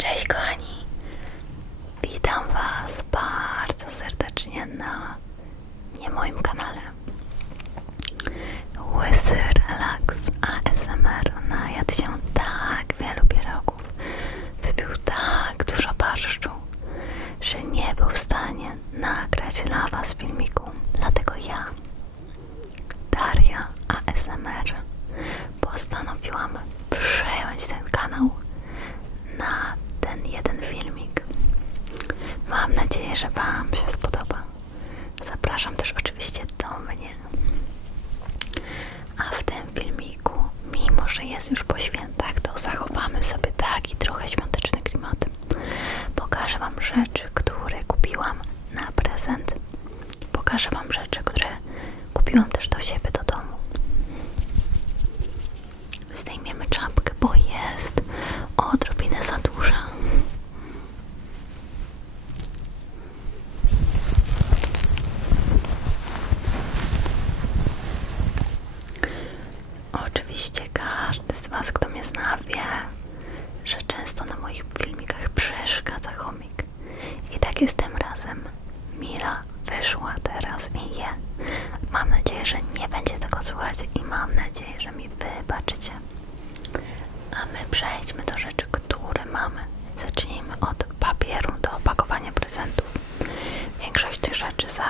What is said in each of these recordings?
Cześć kochani, Pokażę Większość tych rzeczy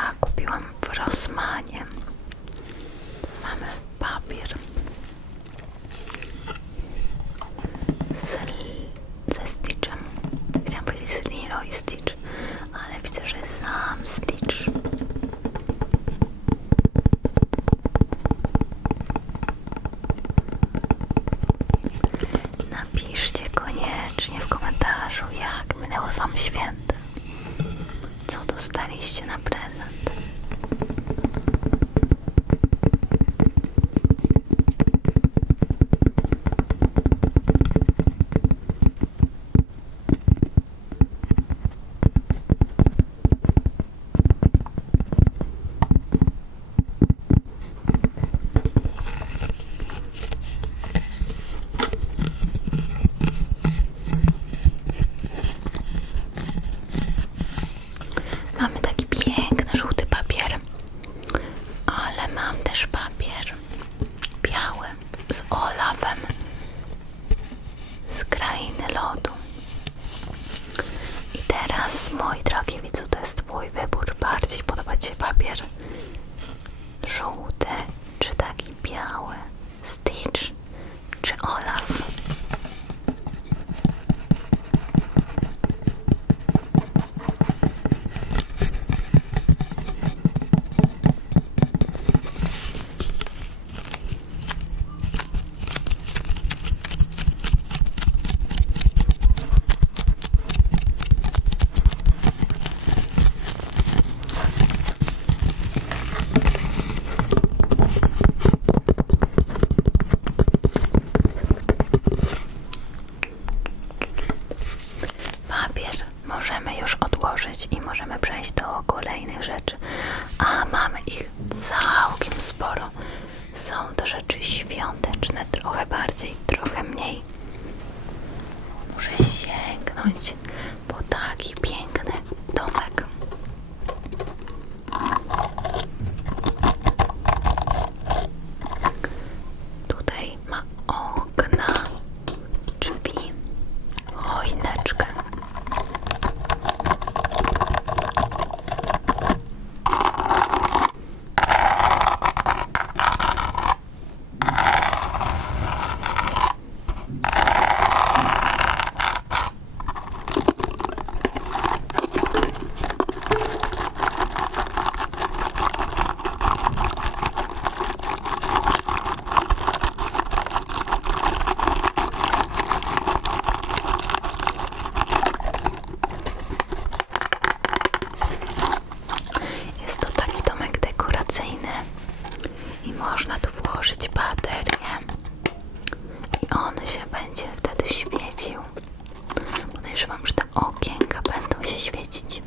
okienka będą się świecić.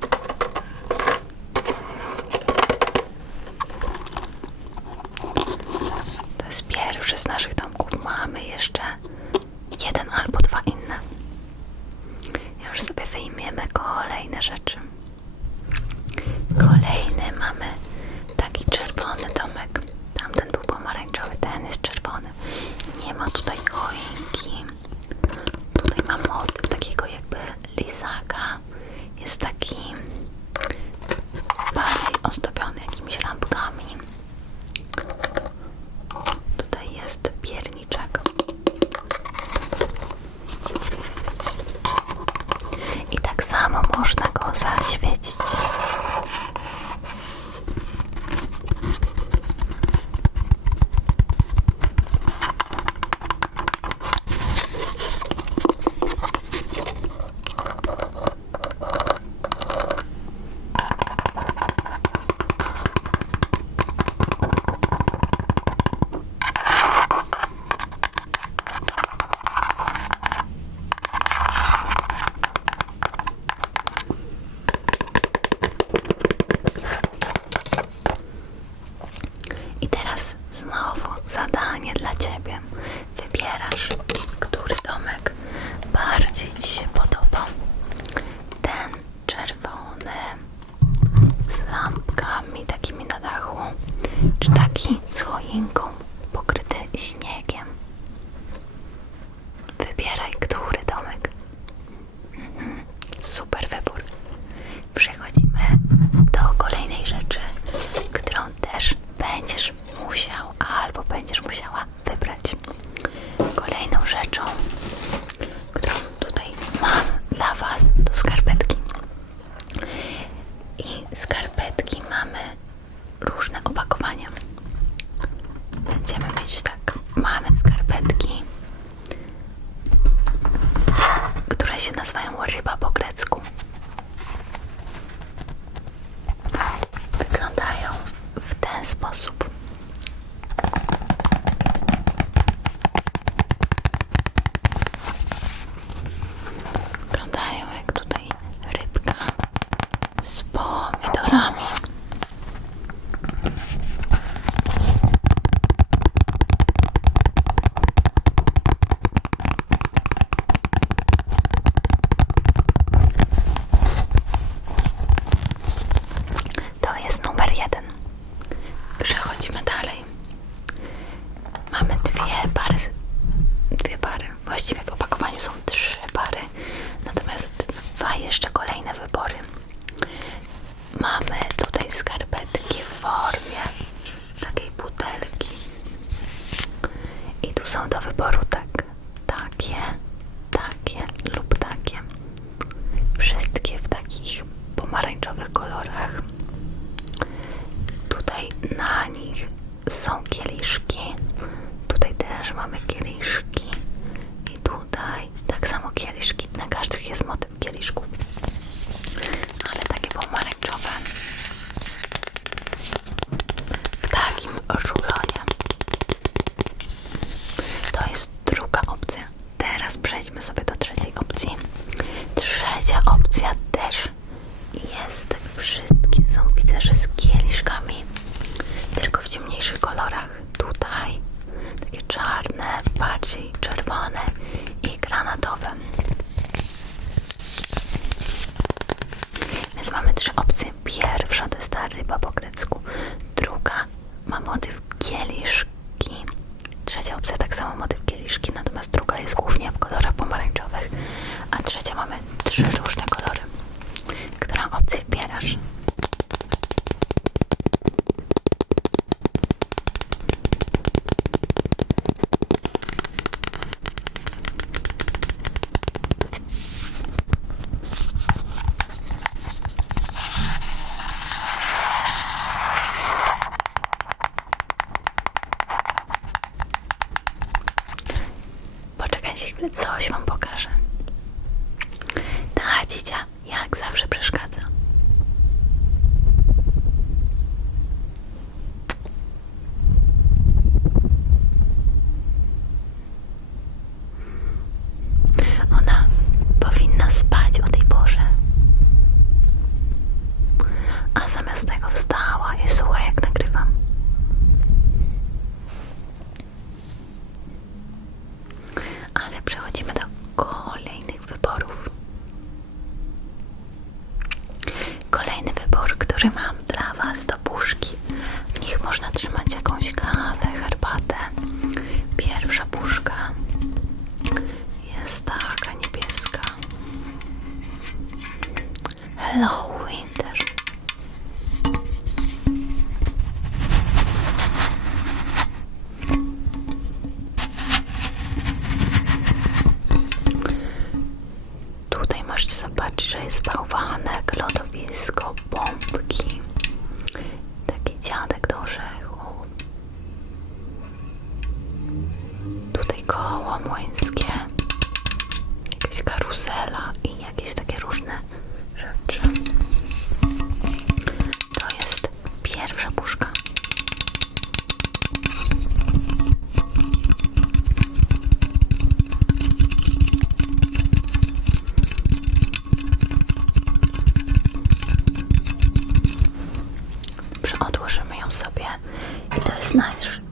są do wyboru tak, takie, takie lub takie. Wszystkie w takich pomarańczowych kolorach. Tutaj na nich są kieliszki. Tutaj też mamy kieliszki. I tutaj tak samo kieliszki. Na każdych jest motyw kieliszku. Kasia, jak zawsze przeszkadza. I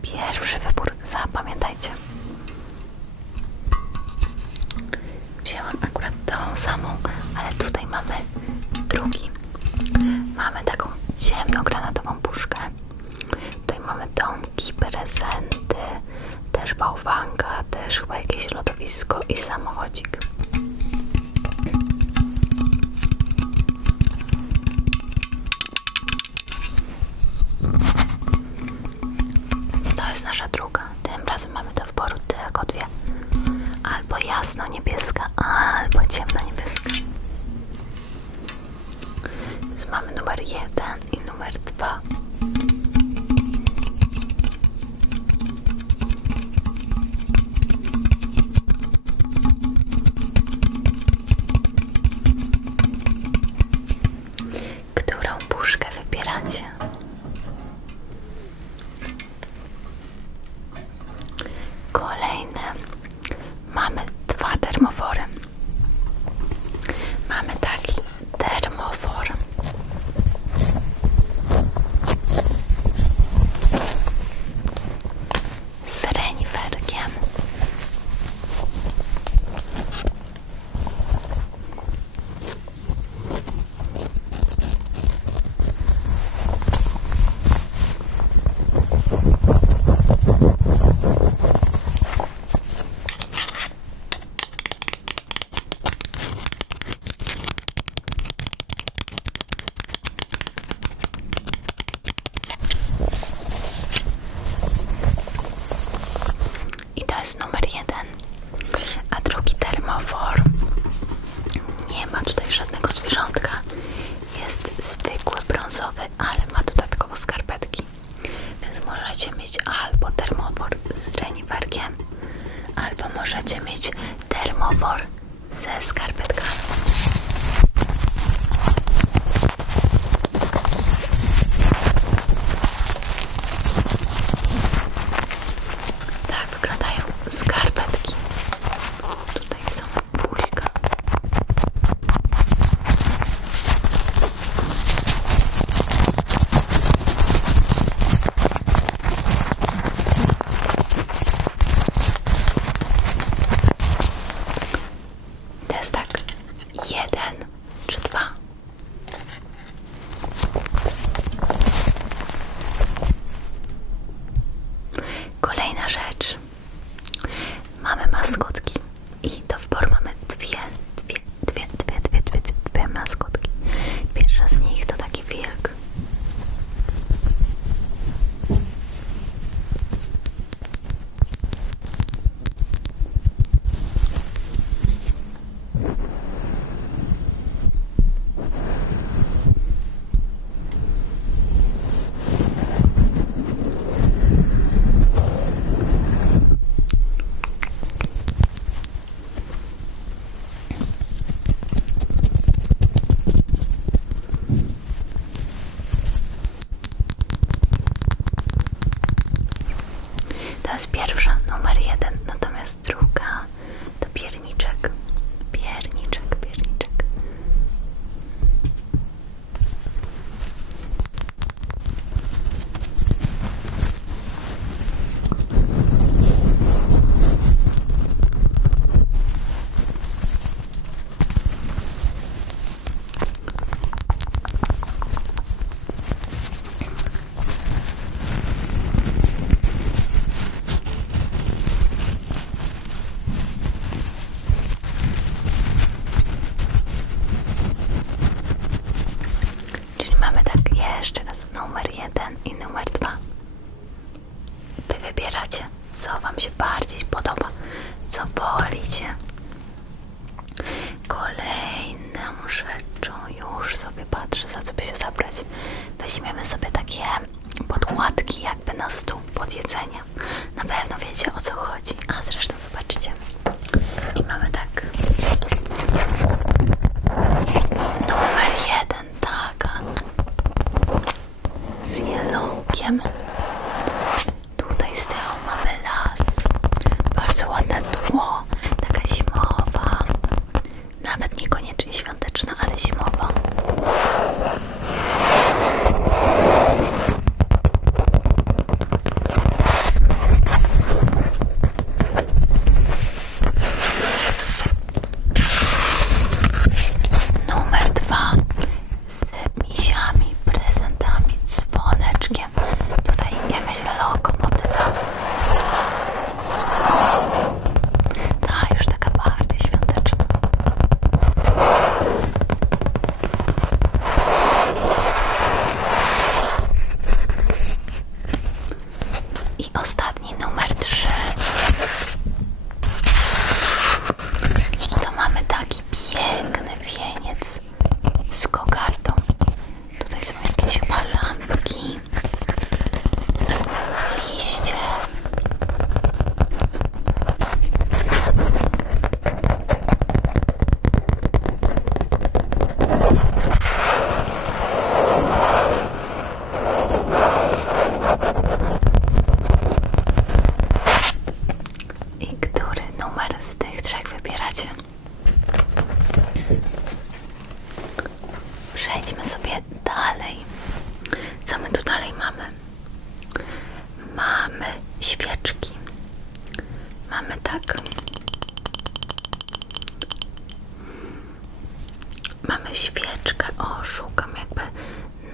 świeczkę. O, szukam jakby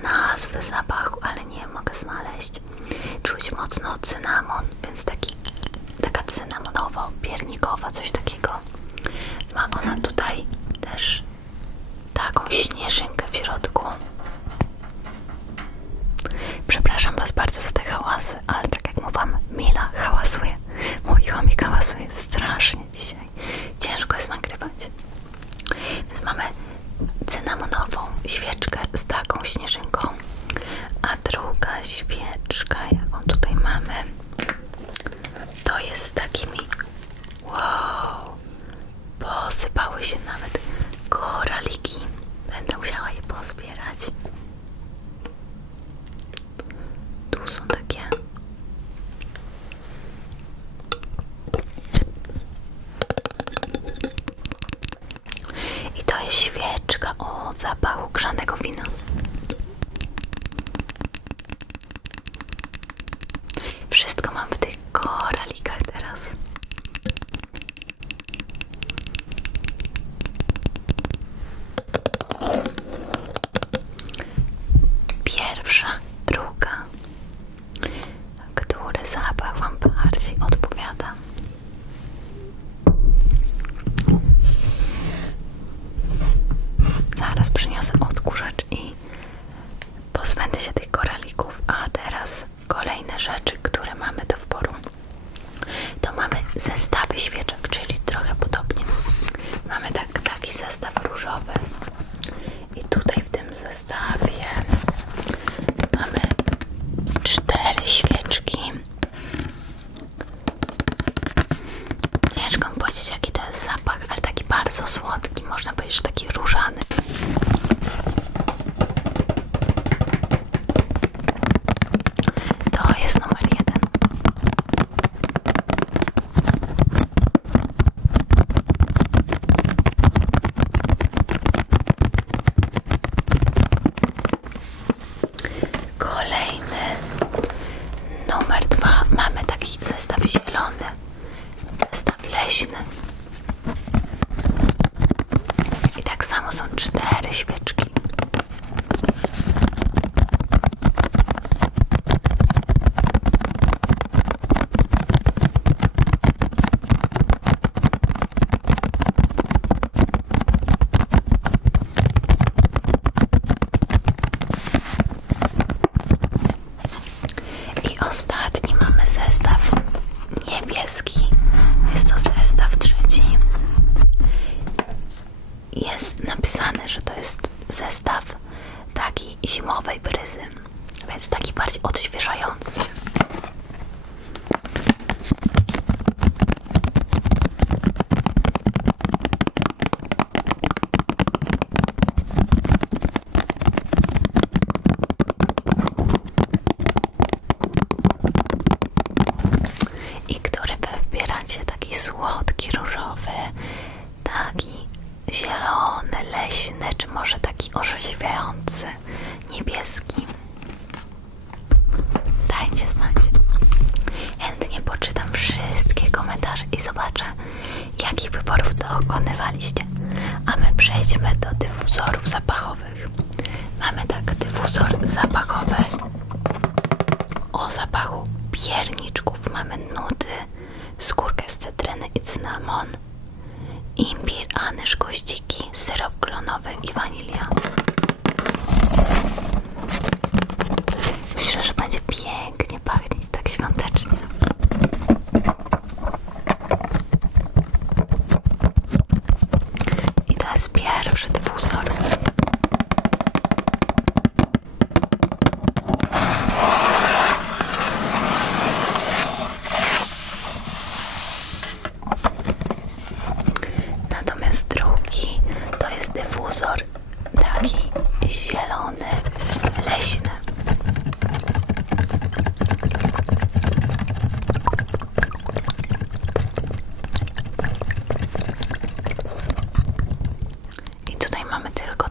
nazwy zapachu, ale nie mogę znaleźć. Czuć mocno cynamon, więc taki, taka cynamonowa, piernikowa, coś takiego. Ma ona tutaj też taką śnieżynkę w środku. Przepraszam Was bardzo za te hałasy, ale pozbędę się tych koralików, a teraz kolejne rzeczy, numer dwa mamy taki zestaw zielony, zestaw leśny. Mamy tylko